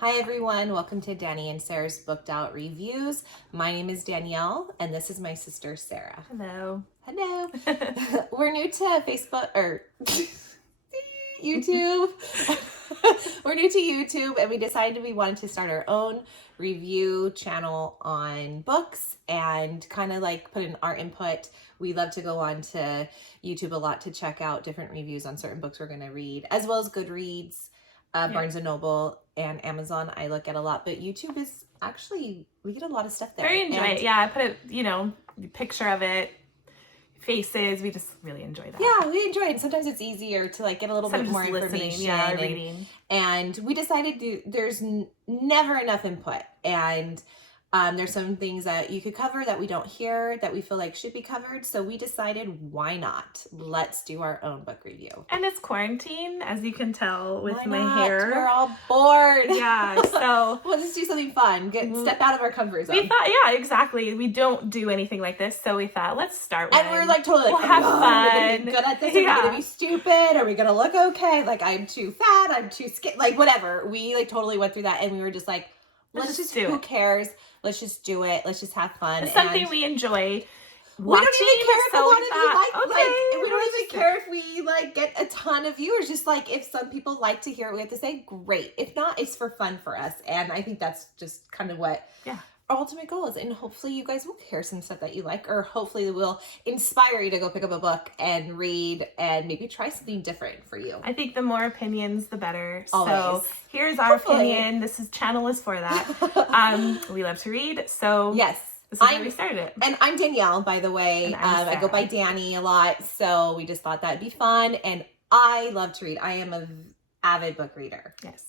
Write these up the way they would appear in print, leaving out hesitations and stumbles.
Hi everyone, welcome to Dani and Sarah's Booked Out Reviews. My name is Danielle and this is my sister Sarah. Hello. Hello. We're new to Facebook or YouTube. We're new to YouTube and we decided we wanted to start our own review channel on books and kind of like put in our input. We love to go on to YouTube a lot to check out different reviews on certain books we're going to read, as well as Goodreads. Barnes & Noble and Amazon I look at a lot, but YouTube is actually, we get a lot of stuff there. Very enjoy it. Yeah, I put a picture of it, faces. We just really enjoy that. Yeah, we enjoy it. Sometimes it's easier to like get a little bit more information. Yeah, reading. And we decided there's never enough input. And there's some things that you could cover that we don't hear that we feel like should be covered. So we decided, why not? Let's do our own book review. And it's quarantine, as you can tell with Why my not? hair. We're all bored. Yeah, so we'll just do something fun. Step out of our comfort zone. We thought, yeah, exactly. We don't do anything like this, so we thought, let's start one. And we're like totally like, we'll have fun. Are we gonna be good at this? Are we gonna be stupid? Are we gonna look okay? Like, I'm too fat, I'm too skinny, like whatever. We like totally went through that and we were just like, let's just do it. Who cares? Let's just do it. Let's just have fun. It's something we enjoy watching. We don't even care if a lot of you like, okay, we don't even care if we like get a ton of viewers. Just like if some people like to hear what we have to say, great. If not, it's for fun for us. And I think that's just kind of what our ultimate goal is. And hopefully you guys will hear some stuff that you like, or hopefully it will inspire you to go pick up a book and read and maybe try something different for you. I think the more opinions, the better. Always. So here's our opinion. This channel is for that. We love to read. So yes. This is where we started it. And I'm Danielle, by the way. I go by Dani a lot, so we just thought that'd be fun. And I love to read. I am an avid book reader. Yes.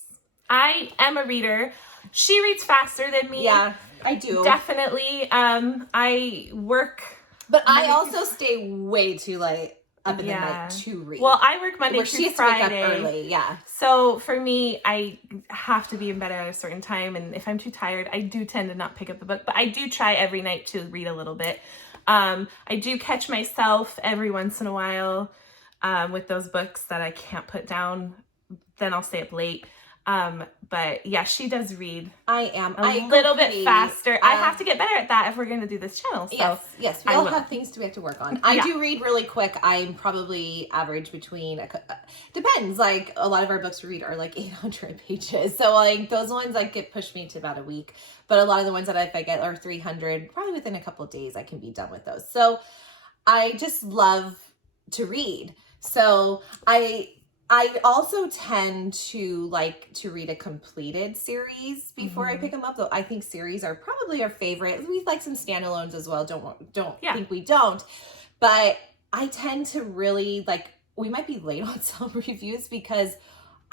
I am a reader. She reads faster than me. Yeah, I do. Definitely. I work. But I also stay way too late up in the night to read. Well, I work Monday through Friday. To wake up early, yeah. So for me, I have to be in bed at a certain time, and if I'm too tired, I do tend to not pick up the book. But I do try every night to read a little bit. I do catch myself every once in a while with those books that I can't put down. Then I'll stay up late. But yeah, she does read. I am a little bit faster. I have to get better at that if we're going to do this channel. So yes, we all have things we have to work on. I do read really quick. I'm probably average between, depends, like a lot of our books we read are like 800 pages. So like those ones like get pushed me to about a week. But a lot of the ones that if I get are 300, probably within a couple of days I can be done with those. So I just love to read. So I also tend to like to read a completed series before I pick them up, though I think series are probably our favorite. We like some standalones as well. Don't think we don't. But I tend to really like, we might be late on some reviews because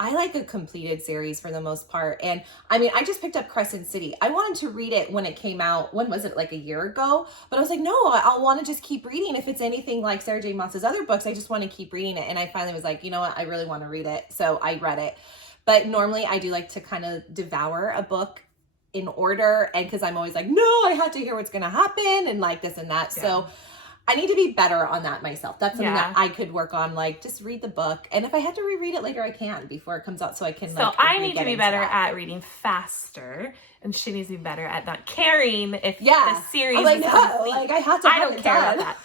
I like a completed series for the most part. And I mean, I just picked up Crescent City. I wanted to read it when it came out. When was it? Like a year ago? But I was like, no, I'll want to just keep reading. If it's anything like Sarah J. Maas's other books, I just want to keep reading it. And I finally was like, you know what? I really want to read it. So I read it. But normally I do like to kind of devour a book in order. And because I'm always like, no, I have to hear what's going to happen and like this and that. Yeah. So I need to be better on that myself. That's something that I could work on, like just read the book. And if I have to reread it later, I can before it comes out so I can So I need to be better at reading faster. And she needs to be better at not caring if the series is complete. Like I have to I don't care about that.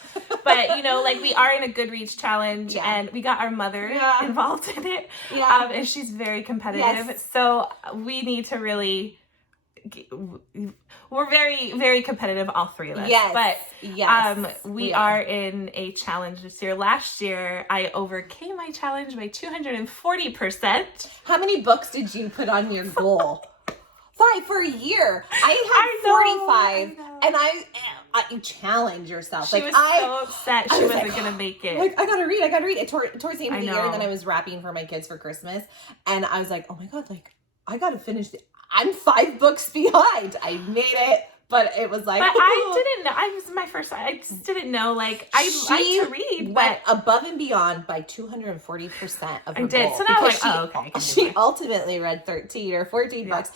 But, you know, like we are in a Goodreads challenge and we got our mother involved in it. Yeah. And she's very competitive. Yes. So we need to really... We're very, very competitive, all three of us. Yes. But we are in a challenge this year. Last year, I overcame my challenge by 240%. How many books did you put on your goal? 5 for a year. I had 45, and I challenge yourself. She was so upset she wasn't going to make it. Like, I gotta read it towards the end of the year, and then I was wrapping for my kids for Christmas, and I was like, oh my God, like, I gotta finish I'm 5 books behind. I made it, but it was like... But I didn't know. I just didn't know, like, I like to read, went above and beyond by 240% of her I did. goal. So now I'm like, okay. She ultimately read 13 or 14 books.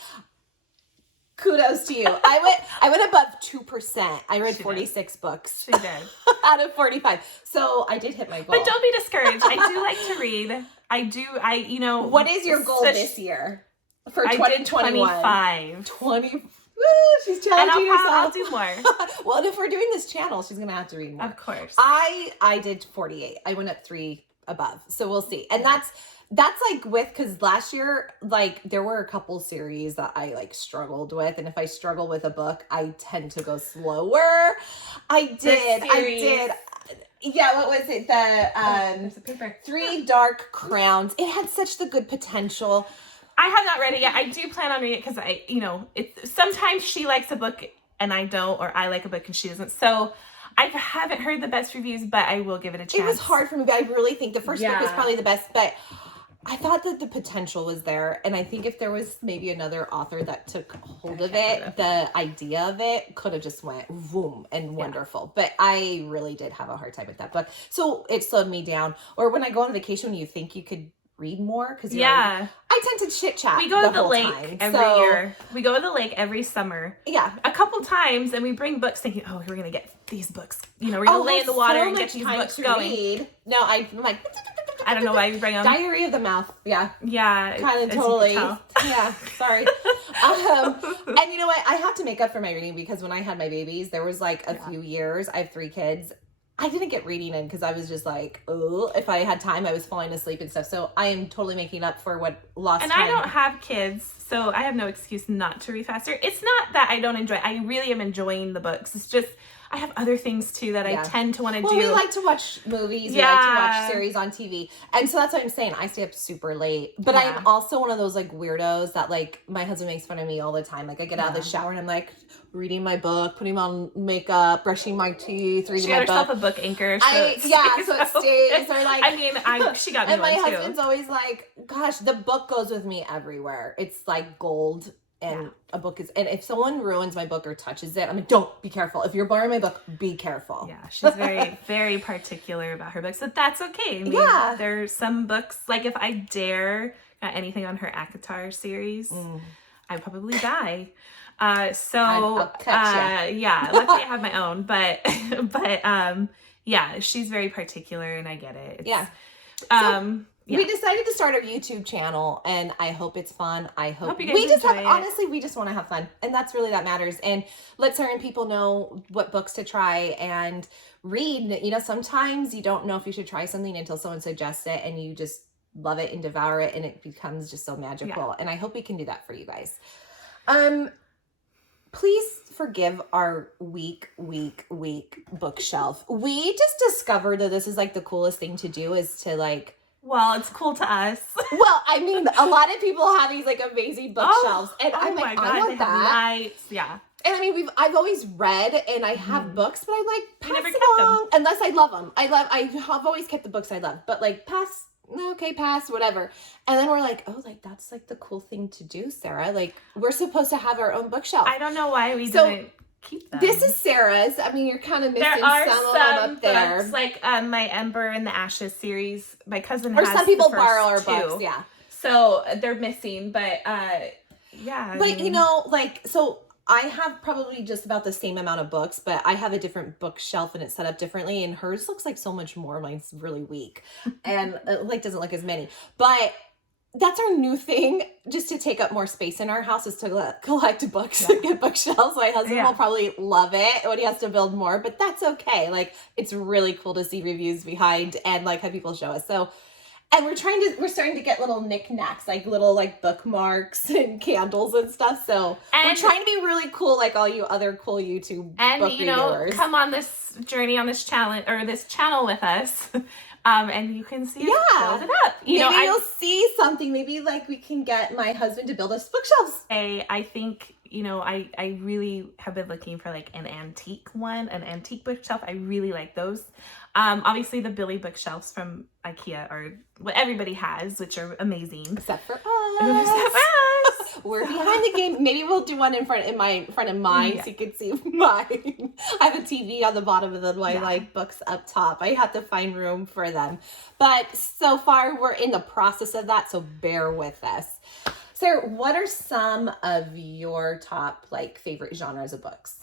Kudos to you. I went above 2%. I read 46 books. She did. Out of 45. So I did hit my goal. But don't be discouraged. I do like to read. You know... What is your goal this year? for I did 2021. 25. 20. Woo, she's challenging And herself. I'll do more. Well, and if we're doing this channel, she's gonna have to read more. Of course. I did 48. I went up 3 above. So we'll see. And that's like because last year, like there were a couple series that I like struggled with. And if I struggle with a book, I tend to go slower. I did. Yeah, what was it? There's a paper. 3 Dark Crowns. It had such the good potential. I have not read it yet. I do plan on reading it because sometimes she likes a book and I don't, or I like a book and she doesn't. So I haven't heard the best reviews, but I will give it a chance. It was hard for me, but I really think the first book was probably the best, but I thought that the potential was there. And I think if there was maybe another author that took hold of it, the idea of it could have just went boom and wonderful. But I really did have a hard time with that book. So it slowed me down. Or when I go on vacation, you think you could read more because I tend to chit chat. We go to the lake every year. We go to the lake every summer. Yeah, a couple times, and we bring books thinking, oh, we're gonna get these books. We're gonna lay in the water and get these books going. Read. No, I'm like. I don't know why you bring them. Diary of the Mouth. Yeah. Yeah. Kind of totally. Yeah. Sorry. And you know what? I have to make up for my reading because when I had my babies, there was like a few years. I have 3 kids. I didn't get reading in because I was just like, oh, if I had time, I was falling asleep and stuff. So I am totally making up for what lost time. And I don't have kids, so I have no excuse not to read faster. It's not that I don't enjoy it. I really am enjoying the books. It's just I have other things too that I tend to want to do. Well, we like to watch movies. We like to watch series on TV. And so that's what I'm saying. I stay up super late. But I'm also one of those like weirdos that like my husband makes fun of me all the time. Like I get out of the shower and I'm like reading my book, putting on makeup, brushing my teeth, reading my book. She got herself a book anchor. So so it stays. Or like, I mean, she got me and one too. And my husband's always like, gosh, the book goes with me everywhere. It's like gold. And a book is, and if someone ruins my book or touches it, I'm like, don't, be careful. If you're borrowing my book, be careful. Yeah, she's very, very particular about her books, but that's okay. I mean, there's some books, like if I dare anything on her ACOTAR series, I'd probably die. Luckily I have my own, but she's very particular and I get it. We decided to start our YouTube channel and I hope it's fun. I hope you guys enjoy it. Honestly, we just want to have fun and that's really that matters. And let certain people know what books to try and read. Sometimes you don't know if you should try something until someone suggests it and you just love it and devour it and it becomes just so magical. And I hope we can do that for you guys. Please forgive our week bookshelf. We just discovered that this is like the coolest thing to do is to like. Well, it's cool to us. Well, I mean, a lot of people have these like amazing bookshelves, and I'm like, I want that. Lights. Yeah. And I mean, I've always read, and I have books, but I like pass never it kept along them. unless I love them. I have always kept the books I love, but like pass, whatever. And then we're like, oh, like that's like the cool thing to do, Sarah. Like we're supposed to have our own bookshelf. I don't know why we didn't keep them. This is Sarah's. I mean, you're kind of missing some up there. books, like my Ember and the Ashes series. My cousin or has some people the first borrow our 2. books, yeah. So they're missing, but yeah. But so I have probably just about the same amount of books, but I have a different bookshelf and it's set up differently. And hers looks like so much more. Mine's really weak, and it like doesn't look as many, but. That's our new thing, just to take up more space in our house, is to collect books and get bookshelves. My husband will probably love it when he has to build more, but that's okay. Like, it's really cool to see reviews behind and like have people show us. So, and we're starting to get little knickknacks, like little like bookmarks and candles and stuff. So we're trying to be really cool, like all you other cool YouTube book reviewers. Come on this journey on this challenge or this channel with us. And you can see it build it up. Maybe you'll see something. Maybe like we can get my husband to build us bookshelves. I think, I really have been looking for like an antique bookshelf. I really like those. Obviously the Billy bookshelves from IKEA are what everybody has, which are amazing. Except for us. We're behind the game. Maybe we'll do one in front of mine so you can see mine. I have a TV on the bottom of my like books up top. I have to find room for them. But so far we're in the process of that, so bear with us. Sarah, what are some of your top like favorite genres of books?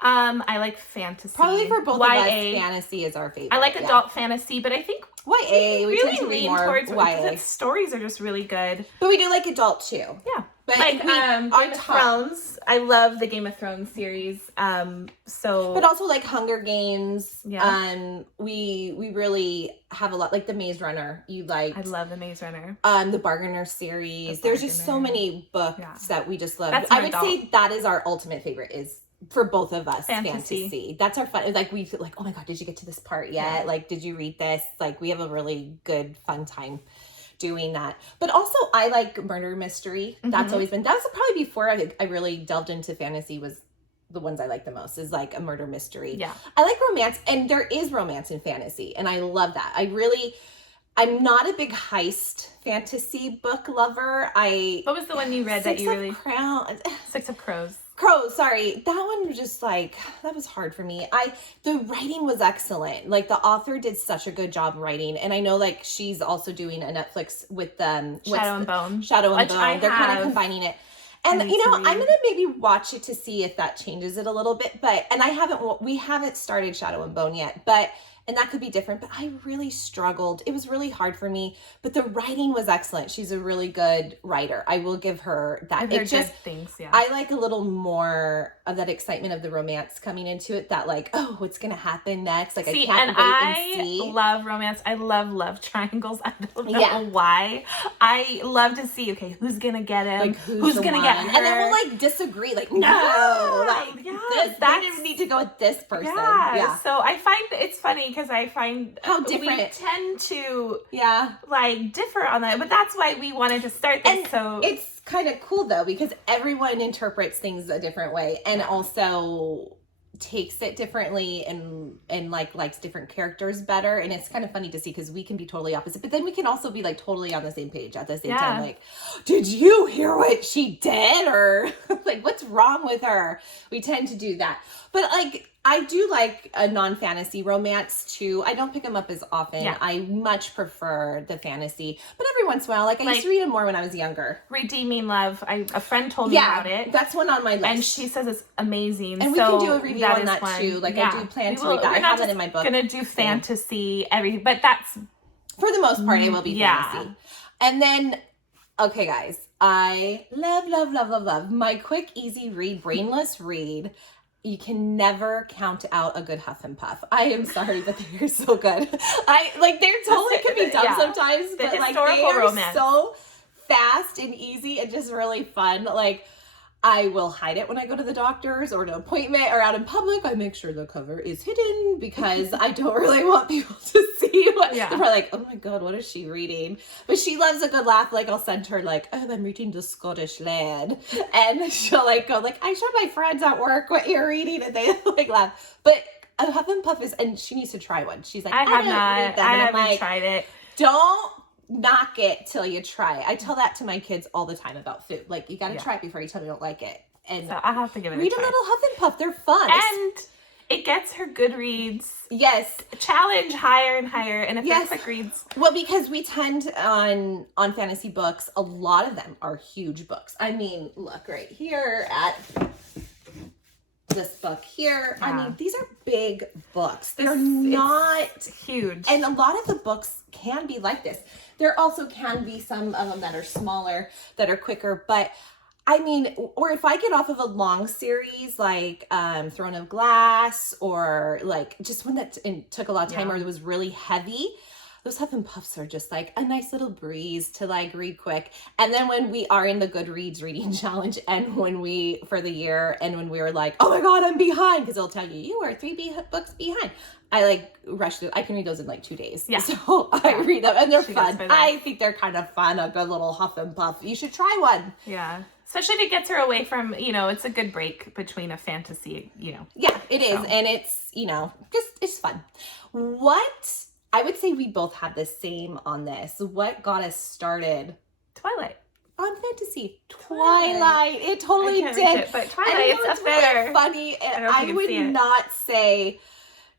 I like fantasy. Probably for both of us, fantasy is our favorite. I like adult fantasy, but I think YA. We really tend to lean more towards YA. The stories are just really good. But we do like adult too. Yeah. But like Game of Thrones. I love the Game of Thrones series. But also like Hunger Games. Yeah. We really have a lot, like the Maze Runner. I love the Maze Runner. The Bargainer series. There's just so many books that we just love. I would say that is our ultimate favorite, is for both of us, fantasy. That's our fun. Like we like, oh my God, did you get to this part yet? Yeah. Like, did you read this? Like, we have a really good fun time doing that. But also I like murder mystery. That's always been, that was probably before I really delved into fantasy, was the ones I like the most, is like a murder mystery. Yeah. I like romance, and there is romance in fantasy, and I love that. I'm not a big heist fantasy book lover. What was the one you read that you really... Six of Crows. Sorry. That one was just like, that was hard for me. The writing was excellent. Like, the author did such a good job writing. And I know, like, she's also doing a Netflix with Shadow and Bone. They're kind of combining it. And, you know, I'm going to maybe watch it to see if that changes it a little bit. We haven't started Shadow and Bone yet, and that could be different, but I really struggled. It was really hard for me, but the writing was excellent. She's a really good writer. I will give her that. I've heard good things, yeah. I like a little more of that excitement of the romance coming into it, that like, oh, what's going to happen next? Like, I can't wait and see. I love romance. I love triangles. I don't know why. I love to see, okay, who's going to get him? Like, who's going to get her? And then we'll like disagree. Like, no, like, they didn't need to go with this person. Yeah. So I find it's funny, because I find how different we tend to like differ on that, but that's why we wanted to start this. And so it's kind of cool though, because everyone interprets things a different way, and also takes it differently, and like likes different characters better, and it's kind of funny to see, because we can be totally opposite, but then we can also be like totally on the same page at the same time. Like, did you hear what she did? Or like, what's wrong with her? We tend to do that. But like, I do like a non-fantasy romance too. I don't pick them up as often. Yeah. I much prefer the fantasy, but every once in a while, like I used to read them more when I was younger. Redeeming Love. A friend told me about it. That's one on my list, and she says it's amazing. And we can do a review on that too. Like, I do plan to read that. I have that in my book. We're gonna do fantasy, everything, but that's for the most part. It will be fantasy, and then okay, guys, I love my quick, easy read, brainless read. You can never count out a good Huff and Puff. I am sorry, but they're so good. They're totally can be dumb sometimes, but like they are so fast and easy and just really fun. Like, I will hide it when I go to the doctor's or an appointment or out in public. I make sure the cover is hidden, because I don't really want people to see what they're probably like, oh my God, what is she reading? But she loves a good laugh. Like, I'll send her like, oh, I'm reading The Scottish Lad. And she'll like go like, I showed my friends at work what you're reading, and they like laugh. But a Huff and Puff and she needs to try one. She's like, I haven't tried it. Don't knock it till you try it. I tell that to my kids all the time about food. Like, you got to try it before you tell me you don't like it. And so I have to give it a try. Read a little Huff and Puff. They're fun. And it gets her Goodreads. Yes. Challenge higher and higher. And if it's quick reads. Well, because we tend on fantasy books, a lot of them are huge books. I mean, look right here at this book here. Yeah. I mean, these are big books. They're not huge. And a lot of the books can be like this. There also can be some of them that are smaller, that are quicker, but I mean, or if I get off of a long series like Throne of Glass, or like just one that took a lot of time or it was really heavy, those Huff and Puffs are just like a nice little breeze to like read quick. And then when we are in the Goodreads reading challenge, and when we for the year, and when we were like, oh my God, I'm behind, because it'll tell you are 3 books behind. I like rush through. I can read those in like 2 days. Yeah. So I read them, and they're fun. I think they're kind of fun. A good little Huff and Puff. You should try one. Yeah. Especially if it gets her away from, it's a good break between a fantasy, Yeah, it is. And it's, just, it's fun. What, I would say we both had the same on this. What got us started? Twilight. On fantasy. Twilight. It totally did. But Twilight, it's up there. Really funny. I would not say,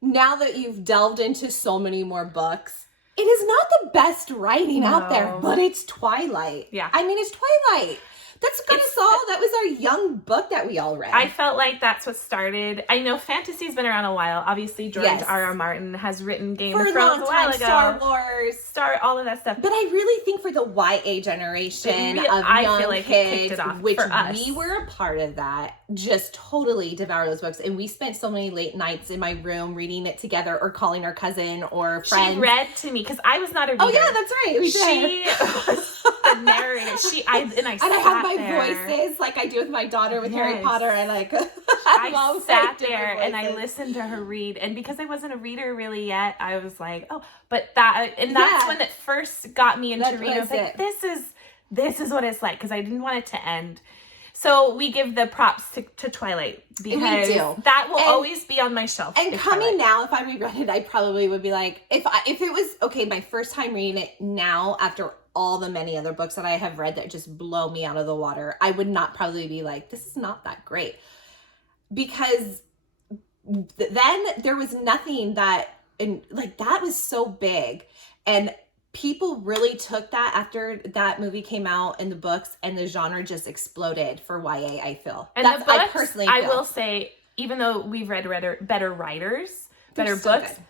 now that you've delved into so many more books, it is not the best writing out there, but it's Twilight. Yeah. I mean, it's Twilight. That's kind of all. That was our very young book that we all read. I felt like that's what started. I know fantasy's been around a while. Obviously, George Yes. R.R. Martin has written Game for of a Thrones long a while time, ago. Star Wars. All of that stuff. But I really think for the YA generation of I young feel like it kids, kicked it off which for us. we were a part of that, just totally devoured those books. And we spent so many late nights in my room reading it together or calling our cousin or friends. She read to me because I was not a reader. Oh yeah, that's right. We She was the narrator. I have my there. voices like I do with my daughter with Harry Yes. Potter, and like I sat there and I listened to her read, and because I wasn't a reader really yet, I was like, oh, but that's when it first got me into reading. I was like, this is what it's like, because I didn't want it to end. So we give the props to Twilight, because that will always be on my shelf. And coming now, if I reread it, I probably would be like, if it was okay, my first time reading it now after all the many other books that I have read that just blow me out of the water, I would not probably be like, this is not that great. Because then there was nothing that, and like that was so big, and people really took that after that movie came out and the books, and the genre just exploded for YA, I feel. And that's the books, I personally feel. I will say, even though we've read better writers, better so books, good.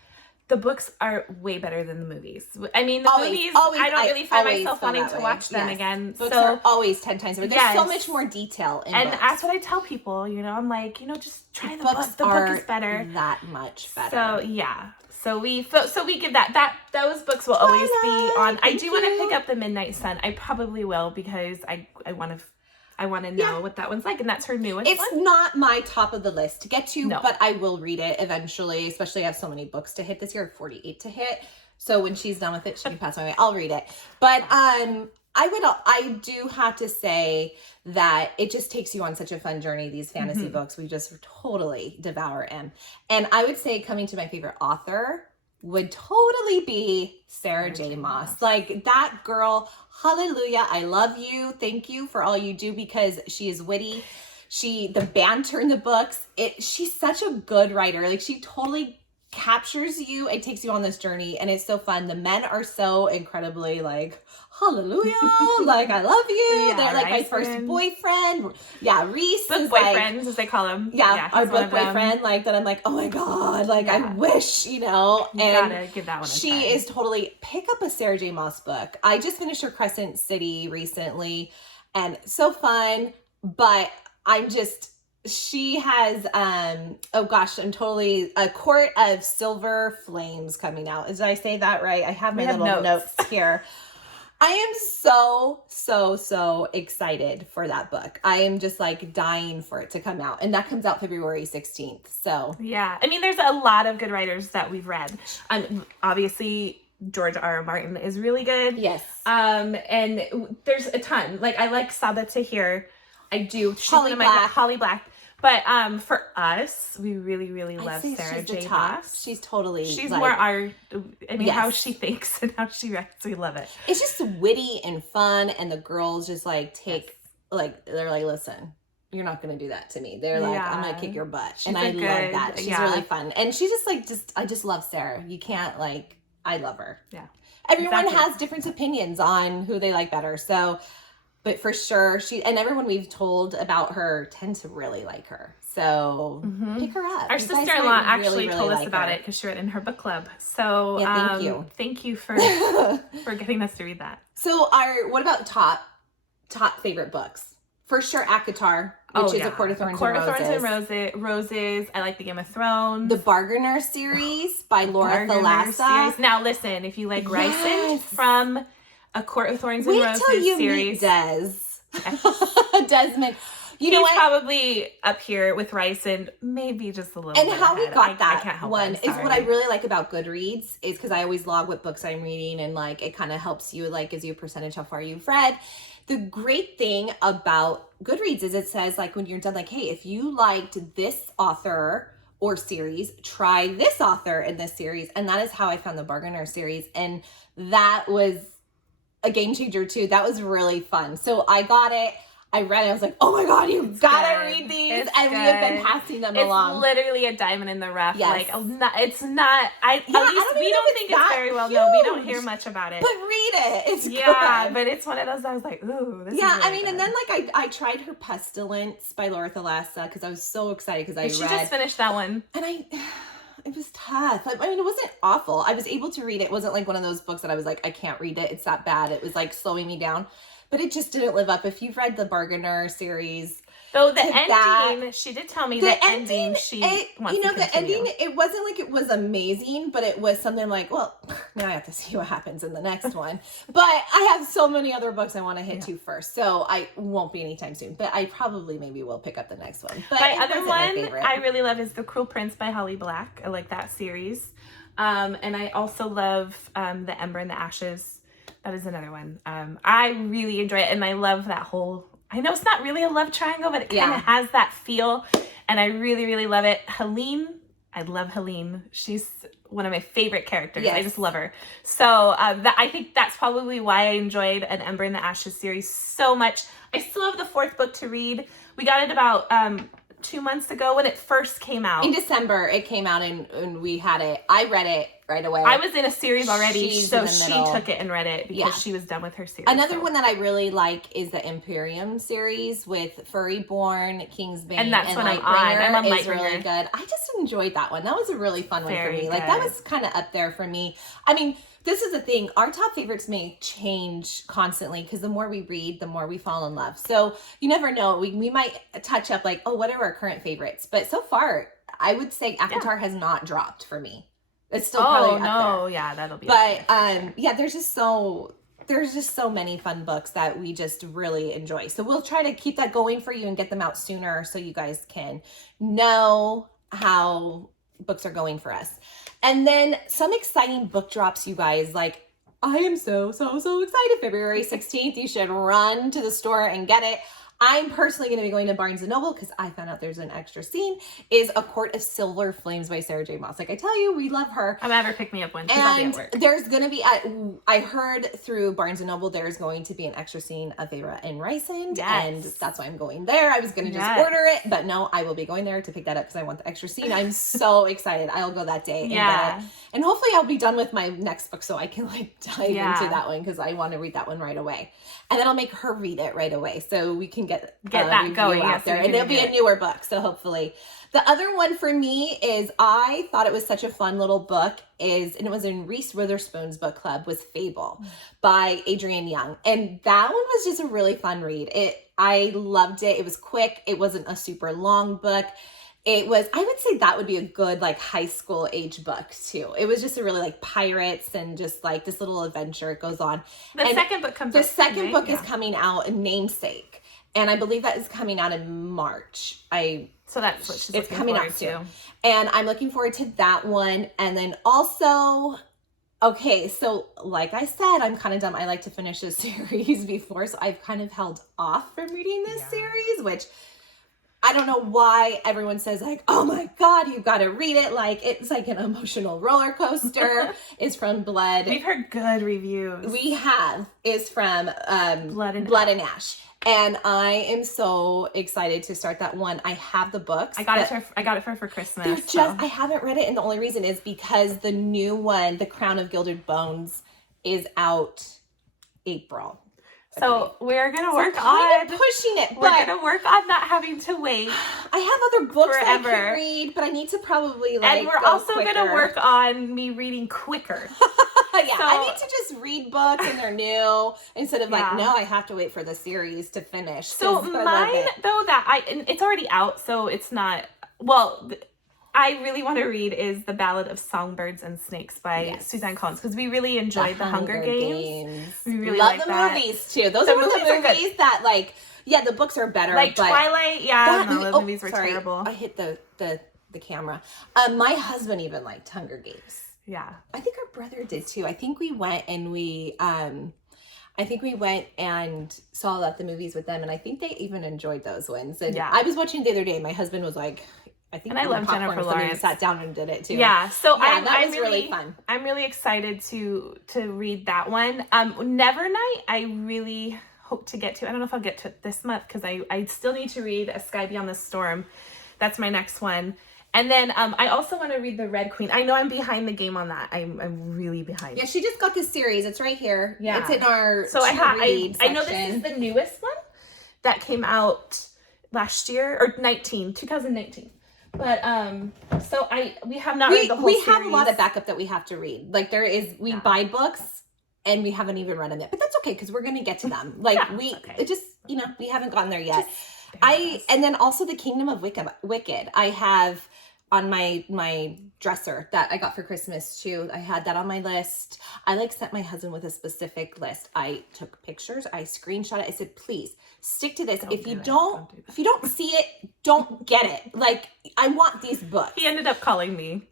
The books are way better than the movies. I mean, the movies, always, I don't really find myself feel wanting that to way. watch them Yes. again. Books so are always 10 times better. There's so much more detail in and books. that's what I tell people, I'm like, just try the book. The are book is better. That much better. So yeah. So we give that those books will always be on. I do want to pick up The Midnight Sun. I probably will, because I want to know what that one's like, and that's her newest It's one. not my top of the list to get to, No. but I will read it eventually, especially I have so many books to hit this year, 48 to hit. So when she's done with it, she can pass my way. I'll read it. But I do have to say that it just takes you on such a fun journey, these fantasy books. We just totally devour them. And I would say coming to my favorite author would totally be Sarah J. Maas. Like, that girl, hallelujah, I love you. Thank you for all you do, because she is witty. The banter in the books, she's such a good writer. Like, she totally captures you and takes you on this journey, and it's so fun. The men are so incredibly like, hallelujah, like, I love you. They're like my first boyfriend. Yeah, Reese. Book boyfriends, as they call them. Yeah, our book boyfriend. Like, that I'm like, oh my God, like, I wish, You and gotta give that one a she try. is totally, pick up a Sarah J. Maas book. I just finished her Crescent City recently, and so fun, but she has, oh gosh, I'm totally, A Court of Silver Flames coming out. Did I say that right? I have my little notes here. I am so excited for that book. I am just like dying for it to come out. And that comes out February 16th. So yeah, I mean, there's a lot of good writers that we've read. Obviously, George R.R. Martin is really good. Yes. And there's a ton. Like, I like Saba Tahir. I do. She's Holly Black. Holly Black. But for us, we really love Sarah J. Maas. She's totally, she's like, more how she thinks and how she writes. We love it. It's just witty and fun, and the girls just like they're like, listen, you're not gonna do that to me. They're like, I'm gonna kick your butt. She's and I love that. She's really fun. And she's just like, I just love Sarah. You can't I love her. Yeah. Everyone has different opinions on who they like better. So, but for sure, and everyone we've told about her tend to really like her. So pick her up. Our sister-in-law actually told us about it, because she read in her book club. So thank you. Thank you for getting us to read that. So what about top favorite books? For sure, ACOTAR, which is A Court of Thorns and Roses. I like the Game of Thrones. The Bargainer series by Laura Thalassa. Now listen, if you like Rysand from A Court of Thorns and Roses till you series. Meet Desmond. He's probably up here with Rysand, maybe just a little and bit how ahead. we got that I can't help one it, is what I really like about Goodreads, is because I always log what books I'm reading, and like it kind of helps you, like gives you a percentage how far you've read. The great thing about Goodreads is it says, like, when you're done, like, hey, if you liked this author or series, try this author in this series. And that is how I found the Bargainer series, and that was a game changer too. That was really fun. So I got it. I read it. I was like, oh my God, you gotta read these. It's and we have been passing them along. It's literally a diamond in the rough. Yes. Like, it's not, at least we don't think it's very well known. We don't hear much about it. But read it. It's good. good. But it's one of those I was like, ooh, this is really good. and then like I tried her Pestilence by Laura Thalassa because I was so excited because She just finished that one. And it was tough. I mean, it wasn't awful. I was able to read it. It wasn't like one of those books that I was like, I can't read it. It's that bad. It was like slowing me down. But it just didn't live up. If you've read the Bargainer series, though the ending, she did tell me the ending she wants to continue. The ending, it wasn't like it was amazing, but it was something like, well, now I have to see what happens in the next one. But I have so many other books I want to hit to first, so I won't be anytime soon. But I probably maybe will pick up the next one. But my other one I really love is The Cruel Prince by Holly Black. I like that series. And I also love The Ember and the Ashes. That is another one. I really enjoy it, and I love that whole, I know it's not really a love triangle, but it kind of has that feel, and I really, really love it. Helene, I love Helene. She's one of my favorite characters. Yes. I just love her. So I think that's probably why I enjoyed An Ember in the Ashes series so much. I still have the 4th book to read. We got it about 2 months ago when it first came out. In December, it came out and we had it. I read it right away. I was in a series already, so she took it and read it because she was done with her series. Another one that I really like is the Imperium series with Furryborn, Kingsbane, and that's what I'm on. I'm on Lightbringer. Really good. I just enjoyed that one. That was a really fun one for me. Like that was kind of up there for me. I mean, this is the thing. Our top favorites may change constantly because the more we read, the more we fall in love. So you never know. We might touch up like, oh, what are our current favorites? But so far, I would say Avatar has not dropped for me. It's still probably up there. Yeah, that'll be. But there's just so many fun books that we just really enjoy. So we'll try to keep that going for you and get them out sooner so you guys can know how books are going for us. And then some exciting book drops, you guys. Like, I am so excited. February 16th, you should run to the store and get it. I'm personally going to be going to Barnes & Noble because I found out there's an extra scene, is A Court of Silver Flames by Sarah J. Maas. Like I tell you, we love her. I'm ever pick me up one because I'll be at work. There's going to be, I heard through Barnes & Noble, there's going to be an extra scene of Feyre and Rysand. Yes. And that's why I'm going there. I was going to just order it, but no, I will be going there to pick that up because I want the extra scene. I'm so excited. I'll go that day and get it. And hopefully I'll be done with my next book so I can like dive into that one because I want to read that one right away. And then I'll make her read it right away so we can get that going out there. And it'll be a newer book, so hopefully. The other one for me is, I thought it was such a fun little book, and it was in Reese Witherspoon's book club, was Fable by Adrienne Young. And that one was just a really fun read. I loved it. It was quick. It wasn't a super long book. It was, I would say that would be a good like high school age book too. It was just a really like pirates and just like this little adventure it goes on. The second book comes out. The second book is coming out, Namesake. And I believe that is coming out in March. So that's what she's looking forward to. And I'm looking forward to that one. And then also, okay, so like I said, I'm kind of dumb. I like to finish a series before, so I've kind of held off from reading this series, which I don't know why everyone says like, oh my God, you've got to read it. Like, it's like an emotional roller coaster. It's from Blood. We've heard good reviews. We have. Is from Blood and Ash. And I am so excited to start that one. I have the books. I got it for her for Christmas. I haven't read it, and the only reason is because the new one, The Crown of Gilded Bones, is out April. So we're gonna work on pushing it. We're gonna work on not having to wait. I have other books that I can read, but I need to probably like. And we're also gonna work on me reading quicker. I need to just read books and they're new instead of like, no, I have to wait for the series to finish. So mine though, it's already out, so it's not. Well, I really want to read is The Ballad of Songbirds and Snakes by Suzanne Collins, because we really enjoyed the Hunger Games. We really love the movies too. Those are the movies that like, the books are better. Like Twilight, the movies were terrible. I hit the camera. My husband even liked Hunger Games. Yeah. I think our brother did too. I think we went and saw the movies with them, and I think they even enjoyed those ones. And I was watching the other day, and my husband was like, I think, and I love Jennifer Lawrence. We sat down and did it too. Yeah, so that was really fun. I'm really excited to read that one. Nevernight, I really hope to get to. I don't know if I'll get to it this month because I still need to read A Sky Beyond the Storm. That's my next one. And then I also want to read The Red Queen. I know I'm behind the game on that. I'm really behind. Yeah, she just got this series. It's right here. Yeah. It's in our So I know this section. is the newest one that came out last year or 2019. But so we have not read the whole we series. have a lot of backup that we have to read. Like we buy books and we haven't even read them yet. But that's okay because we're going to get to them. Like it just, we haven't gotten there yet. And then also The Kingdom of Wicked. I have on my dresser that I got for Christmas too. I had that on my list. I sent my husband with a specific list. I took pictures. I screenshot it. I said, please stick to this. If you don't see it, don't get it. I want these books. He ended up calling me.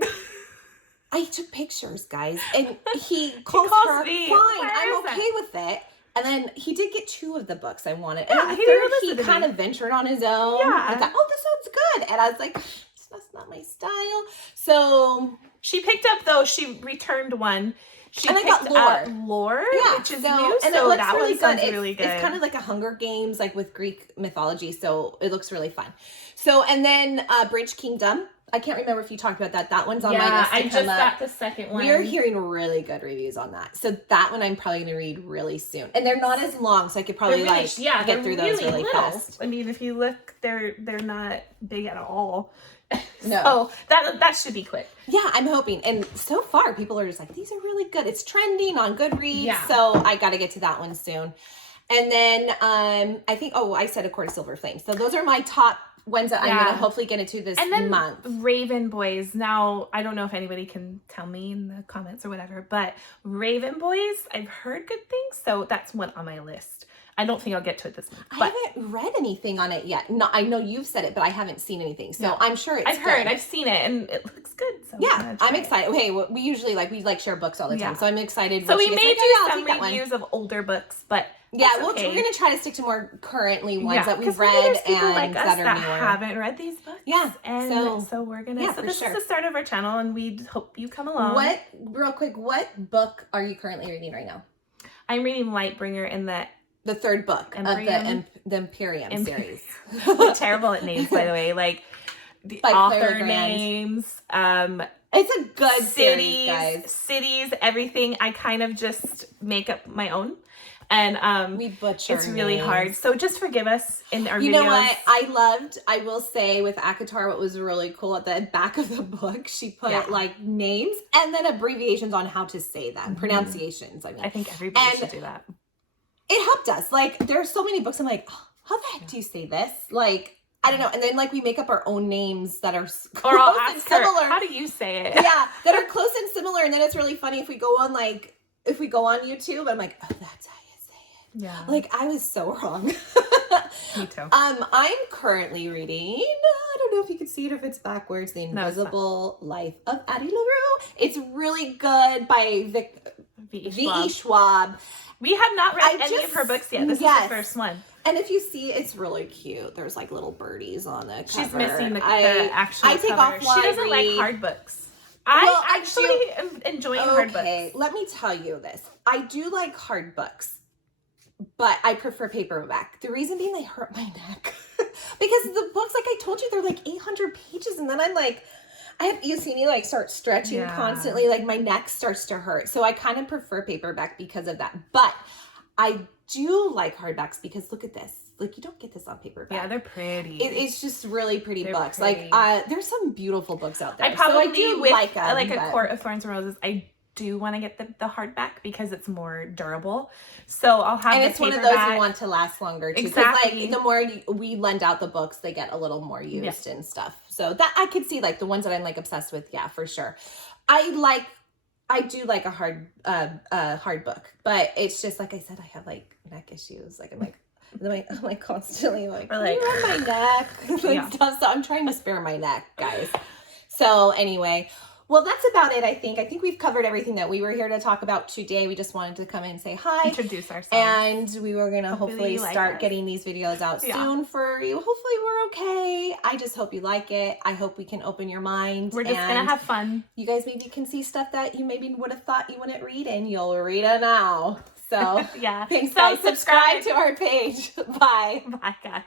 I took pictures, guys, and he calls her. Me. Fine, I'm okay with it. And then he did get 2 of the books I wanted. And Yeah, then he kind of ventured on his own. Yeah. I thought, this sounds good. And I was like, that's not my style. So she picked up, though, she returned one. She picked up Lore, yeah, which is new. new. And so it looks that really one sounds good. really good. It's kind of like a Hunger Games, with Greek mythology. So it looks really fun. So, and then Bridge Kingdom. I can't remember if you talked about that. That one's on my list. I just got the second one. We're hearing really good reviews on that. So that one I'm probably going to read really soon. And they're not as long, so I could probably get through those really fast. I mean, if you look, they're not big at all. No. So that should be quick. Yeah, I'm hoping. And so far, people are just like, these are really good. It's trending on Goodreads. Yeah. So I got to get to that one soon. And then I think, I said A Court of Silver Flames. So those are my top ones that I'm going to hopefully get into this month. Raven Boys. Now, I don't know if anybody can tell me in the comments or whatever, but Raven Boys, I've heard good things. So that's one on my list. I don't think I'll get to it this month. I haven't read anything on it yet. No, I know you've said it, but I haven't seen anything. So I'm sure it's good. I've seen it, and it looks good. So I'm excited. Okay, well, we usually share books all the time, so I'm excited. So we may do some reviews of older books, but we're going to try to stick to more currently ones that we've read and that are newer. Haven't read these books. Yeah, and so we're gonna. So this is the start of our channel, and we hope you come along. Real quick, what book are you currently reading right now? I'm reading Lightbringer in the third book of the Imperium series. We're terrible at names, by the way. The author names. It's a good series, guys. Cities, everything. I kind of just make up my own. And we butcher it's really names. hard. So just forgive us in our videos. You know what? I will say with Akatar, what was really cool at the back of the book, she put names and then abbreviations on how to say them, pronunciations. I think everybody should do that. It helped us. There's so many books. I'm like, how the heck do you say this? I don't know. And then we make up our own names that are close and similar. How do you say it? Yeah, that are close and similar. And then it's really funny if we go on YouTube. I'm like, oh, that's how you say it. Yeah. I was so wrong. Me too. I'm currently reading. I don't know if you can see it if it's backwards. The Invisible Life of Addie LaRue. It's really good by V.E. Schwab. We have not read any of her books yet. This is the first one. And if you see, it's really cute. There's little birdies on the cover. She's missing the actual cover. Take off she doesn't like hard books. I actually am enjoying hard books. Okay, let me tell you this. I do like hard books, but I prefer paperback. The reason being they hurt my neck. Because the books, I told you, they're 800 pages. And then I'm you see me start stretching constantly, my neck starts to hurt. So I kind of prefer paperback because of that. But I do like hardbacks because look at this. You don't get this on paperback. Yeah, they're pretty. It's just really pretty books. Pretty. There's some beautiful books out there. I probably do with like them, A Court of Thorns and Roses. I do want to get the hardback because it's more durable. So I'll have it's one of those you want to last longer too. Exactly. The more we lend out the books, they get a little more used and stuff. So that I could see the ones that I'm obsessed with. Yeah, for sure. I do like a hard book, but it's just like I said, I have neck issues. I'm constantly around my neck and stuff. So I'm trying to spare my neck, guys. So anyway. Well, that's about it, I think. I think we've covered everything that we were here to talk about today. We just wanted to come in and say hi. Introduce ourselves. And we were going to hopefully start getting these videos out soon for you. Hopefully we're okay. I just hope you like it. I hope we can open your mind. We're just going to have fun. You guys maybe can see stuff that you maybe would have thought you wouldn't read, and you'll read it now. So Yeah. thanks, So guys. Subscribe to our page. Bye. Bye, guys.